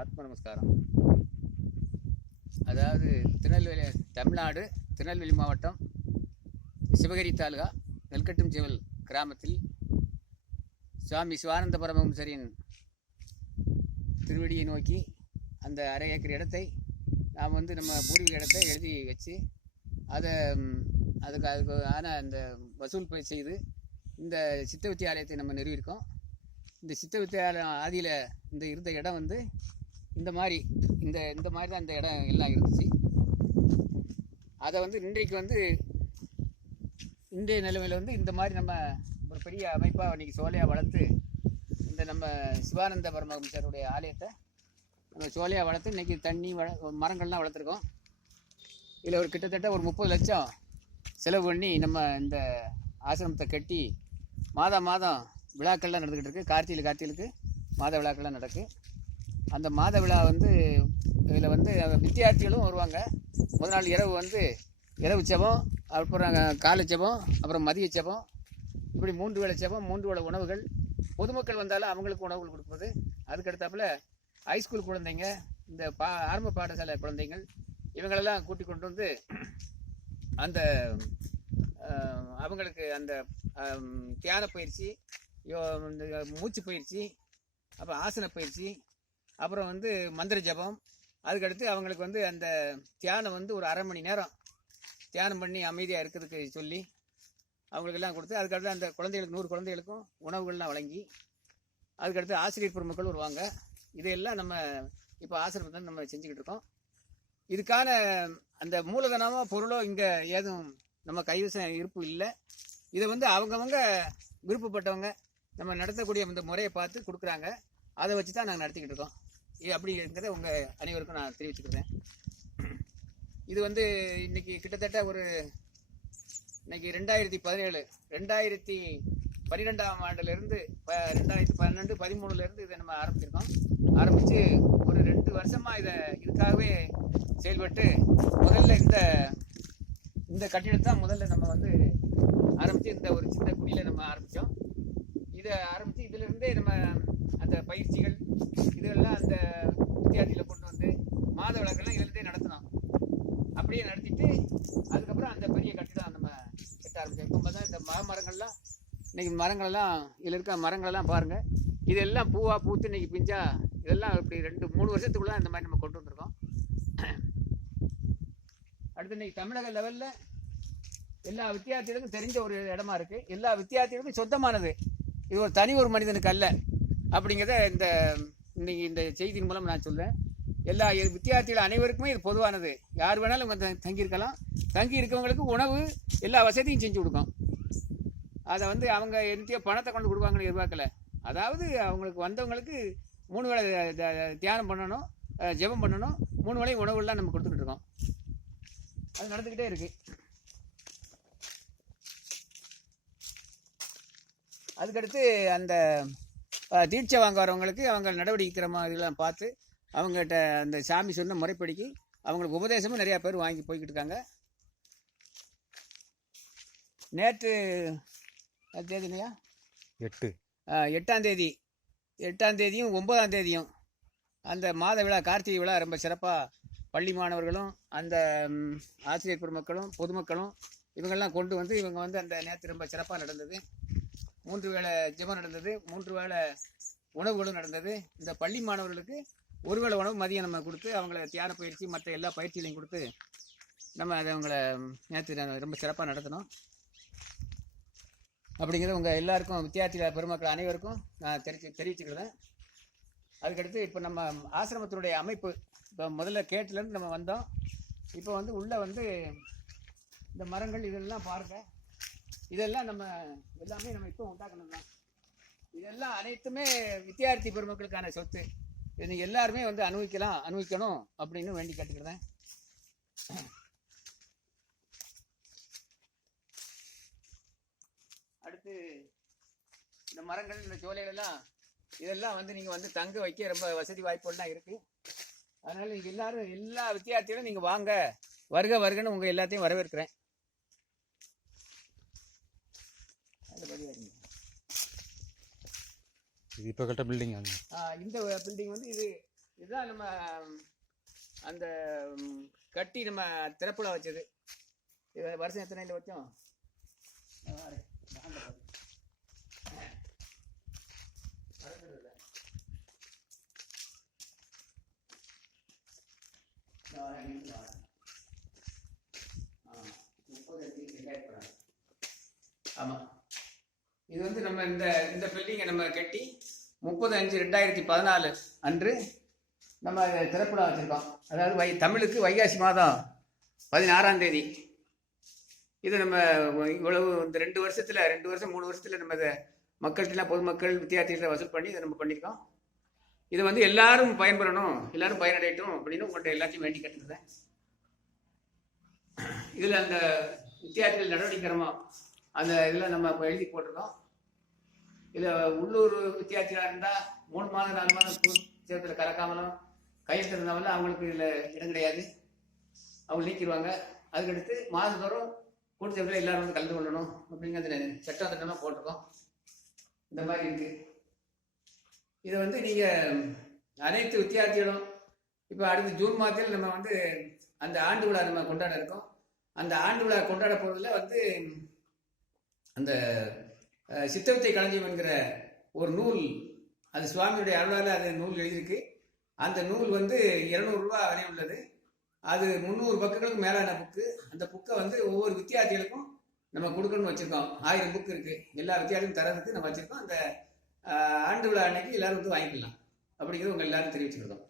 ஆத்ம நமஸ்காரம். அதாவது திருநெல்வேலி, தமிழ்நாடு, திருநெல்வேலி மாவட்டம், சிவகிரி தாலுகா, நெல்கட்டும்சேவல் கிராமத்தில் சுவாமி சிவானந்த பரமஹம்சரின் திருவடியை நோக்கி அந்த அரை ஏக்கர் இடத்தை நாம் நம்ம பூர்வீக இடத்தை எழுதி வச்சு அதுக்கு ஆன அந்த வசூல் போய் செய்து இந்த சித்த வித்தியாலயத்தை நம்ம நிறுவியிருக்கோம். இந்த சித்த வித்தியாலயம் ஆதியில் இருந்த இடம் இந்த மாதிரி தான் இந்த இடம் எல்லாம் இருந்துச்சு. அதை இன்றைக்கு இன்றைய நிலைமையில் இந்த மாதிரி நம்ம ஒரு பெரிய அமைப்பாக இன்றைக்கி சோலையாக வளர்த்து இந்த நம்ம சிவானந்த பரமஹம்சருடைய ஆலயத்தை நம்ம சோலையாக வளர்த்து இன்றைக்கி தண்ணி மரங்கள்லாம் வளர்த்துருக்கோம். இதில் ஒரு கிட்டத்தட்ட ஒரு 30 லட்சம் செலவு பண்ணி நம்ம இந்த ஆசிரமத்தை கட்டி மாதம் விழாக்கள்லாம் நடந்துக்கிட்டு இருக்குது. கார்த்திகளுக்கு மாத விழாக்கள்லாம் நடக்கு. அந்த மாத விழா இதில் வித்தியார்த்திகளும் வருவாங்க. முதல் நாள் இரவு ஜெபம், அப்புறம் காலை ஜெபம், அப்புறம் மதிய ஜெபம், இப்படி 3 வேளை ஜெபம், 3 வேளை உணவுகள். பொதுமக்கள் வந்தாலும் அவங்களுக்கு உணவுகள் கொடுப்பது. அதுக்கடுத்தாப்புல ஹைஸ்கூல் குழந்தைங்க, இந்த ஆரம்ப பாடசாலை குழந்தைகள், இவங்களெல்லாம் கூட்டி கொண்டு வந்து அந்த அவங்களுக்கு அந்த தியான பயிற்சி, மூச்சு பயிற்சி, அப்புறம் ஆசன பயிற்சி, அப்புறம் மந்திர ஜபம். அதுக்கடுத்து அவங்களுக்கு அந்த தியானம் ஒரு அரை மணி நேரம் தியானம் பண்ணி அமைதியாக இருக்கிறதுக்கு சொல்லி அவங்களுக்கெல்லாம் கொடுத்து, அதுக்கடுத்து அந்த குழந்தைகளுக்கு 100 குழந்தைகளுக்கும் உணவுகள்லாம் வழங்கி, அதுக்கடுத்து ஆசிரியர் பெருமக்கள் வருவாங்க. இதையெல்லாம் நம்ம இப்போ ஆசிரமத்தை நம்ம செஞ்சுக்கிட்டு இருக்கோம். இதுக்கான அந்த மூலதனமோ பொருளோ இங்கே ஏதும் நம்ம கைவசம் இருப்பு இல்லை. இதை அவங்கவங்க விருப்பப்பட்டவங்க நம்ம நடத்தக்கூடிய இந்த முறையை பார்த்து கொடுக்குறாங்க. அதை வச்சு தான் நாங்கள் நடத்திக்கிட்டு இருக்கோம். இது அப்படிங்கிறத உங்கள் அனைவருக்கும் நான் தெரிவிச்சுக்கிறேன். இது இன்னைக்கு கிட்டத்தட்ட இன்னைக்கு 2012ஆம் ஆண்டுலேருந்து 2012, 2013 இதை நம்ம ஆரம்பிச்சிருக்கோம். ஆரம்பித்து ஒரு 2 வருஷமாக இதுக்காகவே செயல்பட்டு முதல்ல இந்த கட்டிடத்தை தான் முதல்ல நம்ம ஆரம்பித்து இந்த ஒரு சின்ன குடியில் நம்ம ஆரம்பித்தோம். இதை ஆரம்பித்து இதிலிருந்தே நம்ம அந்த பயிற்சிகள் இதெல்லாம் அந்த வித்தியார்த்தியில் கொண்டு மாத விளக்கெல்லாம் இதிலிருந்தே நடத்தினோம். அப்படியே நடத்திட்டு அதுக்கப்புறம் அந்த பெரிய கட்டிடம் நம்ம கட்ட ஆரம்பித்தோம். இப்போ தான் இந்த மரங்கள்லாம் இன்றைக்கி மரங்களெல்லாம் இதில் இருக்க மரங்களெல்லாம் பாருங்கள். இதெல்லாம் பூவாக பூத்து இன்றைக்கி பிஞ்சா இதெல்லாம் இப்படி 2-3 வருஷத்துக்குள்ளே இந்த மாதிரி நம்ம கொண்டு வந்திருக்கோம். அடுத்து இன்றைக்கி தமிழக லெவலில் எல்லா வித்தியார்த்திகளுக்கும் தெரிஞ்ச ஒரு இடமா இருக்குது. எல்லா வித்தியார்த்திகளுக்கும் சொந்தமானது. இது ஒரு மனிதனுக்கு அல்ல அப்படிங்கிறத இன்னைக்கு இந்த செய்தியின் மூலம் நான் சொல்கிறேன். எல்லா வித்தியார்த்திகள் அனைவருக்குமே இது பொதுவானது. யார் வேணாலும் தங்கியிருக்கலாம். தங்கி இருக்கவங்களுக்கு உணவு எல்லா வசதியும் செஞ்சு கொடுக்கும். அதை அவங்க எந்த பணத்தை கொண்டு கொடுப்பாங்கன்னு எதிர்பார்க்கல. அதாவது அவங்களுக்கு வந்தவங்களுக்கு 3 வேளை தியானம் பண்ணணும், ஜெபம் பண்ணணும், 3 வேளை உணவுலாம் நம்ம கொடுத்துக்கிட்டு இருக்கோம். அது நடந்துக்கிட்டே இருக்கு. அதுக்கடுத்து அந்த தீட்சை வாங்க வரவங்களுக்கு அவங்க நடவடிக்கை இதெல்லாம் பார்த்து அவங்ககிட்ட அந்த சாமி சொன்ன முறைப்படிக்கு அவங்களுக்கு உபதேசமும் நிறையா பேர் வாங்கி போய்கிட்டு இருக்காங்க. நேற்று தேதி இல்லையா, 8ஆம் தேதி, 8ஆம் தேதியும் 9ஆம் தேதியும் அந்த மாத விழா, கார்த்திகை விழா ரொம்ப சிறப்பாக பள்ளி மாணவர்களும் அந்த ஆசிரியர் பெருமக்களும் பொதுமக்களும் இவங்கெல்லாம் கொண்டு இவங்க அந்த நேற்று ரொம்ப சிறப்பாக நடந்தது. 3 வேளை ஜெபம் நடந்தது, 3 வேளை உணவுகளும் நடந்தது. இந்த பள்ளி மாணவர்களுக்கு 1 வேளை உணவு மதியம் நம்ம கொடுத்து அவங்கள தியான பயிற்சி மற்ற எல்லா பயிற்சிகளையும் கொடுத்து நம்ம அதை அவங்கள நேற்று ரொம்ப சிறப்பாக நடத்தினோம். அப்படிங்கிறது உங்கள் எல்லாருக்கும் வித்தியார்த்திகள் பெருமக்கள் அனைவருக்கும் நான் தெரிவிச்சுக்கிறேன். அதுக்கடுத்து இப்போ நம்ம ஆசிரமத்தினுடைய அமைப்பு இப்போ முதல்ல கேட்டுலேருந்து நம்ம வந்தோம். இப்போ உள்ளே இந்த மரங்கள் இதெல்லாம் பாருங்க. இதெல்லாம் நம்ம எல்லாமே நம்ம இப்போ உண்டாக்கணும் தான். இதெல்லாம் அனைத்துமே வித்தியார்த்தி பெருமக்களுக்கான சொத்து. இது நீங்கள் எல்லாருமே அனுபவிக்கணும் அப்படின்னு வேண்டி கேட்டுக்கிறேன். அடுத்து இந்த மரங்கள், இந்த சோலைகளெல்லாம் இதெல்லாம் நீங்கள் தங்க வைக்க ரொம்ப வசதி வாய்ப்புகள்லாம் இருக்குது. அதனால் நீங்கள் எல்லாரும் எல்லா வித்தியார்த்திகளும் நீங்கள் வாங்க, வருகன்னு உங்கள் எல்லாத்தையும் வரவேற்கிறேன். இது இப்போ கட்ட பில்டிங். இந்த பில்டிங் இது இதுதான் நம்ம அந்த கட்டி நம்ம திறப்புல வச்சது. இது வருஷம் எத்தனை இல்லை வச்சோம்? ஆமா, இது வந்து நம்ம இந்த இந்த பில்டிங்கை நம்ம கட்டி 30/5/2014 அன்று நம்ம திறப்புலா வச்சுருக்கோம். அதாவது தமிழுக்கு வைகாசி மாதம் 16ஆம் தேதி. இது நம்ம இவ்வளவு இந்த 2 வருஷம் 3 வருஷத்தில் நம்ம இதை மக்கள்கிட்டலாம் பொதுமக்கள் வித்தியார்த்திகளை வசூல் பண்ணி இதை நம்ம பண்ணியிருக்கோம். இதை வந்து எல்லாரும் பயன்பெறணும், எல்லாரும் பயனடையட்டும் அப்படின்னு உங்கள்கிட்ட எல்லாத்தையும் வேண்டி கட்டுறேன். இதில் அந்த வித்தியார்த்திகள் நடவடிக்கைமோ அந்த இதில் நம்ம இப்போ எழுதி போட்டிருக்கோம். இதில் உள்ளூர் வித்தியார்த்திகளாக இருந்தால் 3 மாதம் 4 மாதம் சேர்த்துல கலக்காமலும் கையெழுத்து இருந்தாலும் அவங்களுக்கு இதில் இடம் கிடையாது, அவங்க நீக்கிடுவாங்க. அதுக்கடுத்து மாதந்தோறும் கூட்டத்தில் எல்லாரும் வந்து கலந்து கொள்ளணும் அப்படிங்கிற சட்டம் திட்டமாக போட்டிருக்கோம். இந்த மாதிரி இருக்கு. இதை வந்து நீங்கள் அனைத்து வித்தியார்த்திகளும் இப்போ அடுத்த ஜூன் மாதத்தில் நம்ம வந்து அந்த ஆண்டு விழா நம்ம கொண்டாட இருக்கோம். அந்த ஆண்டு விழா கொண்டாட போகிறதுல வந்து அந்த சித்தவித்தை களஞ்சியம் என்கிற ஒரு நூல், அது சுவாமியுடைய அருளால் அது நூல் எழுதியிருக்கு. அந்த நூல் வந்து 200 ரூபா வரை உள்ளது. அது 300 பக்கங்களுக்கு மேலான புக்கு. அந்த புக்கை வந்து ஒவ்வொரு வித்தியார்த்திகளுக்கும் நம்ம கொடுக்கணும்னு வச்சுருக்கோம். 1000 புக்கு இருக்குது. எல்லா வித்தியார்த்தியும் தரதுக்கு நம்ம வச்சுருக்கோம். அந்த ஆண்டு விழா அன்னைக்கு எல்லாரும் வந்து வாங்கிக்கலாம் அப்படிங்கிறது உங்கள் எல்லாரும் தெரிவிச்சுருக்கோம்.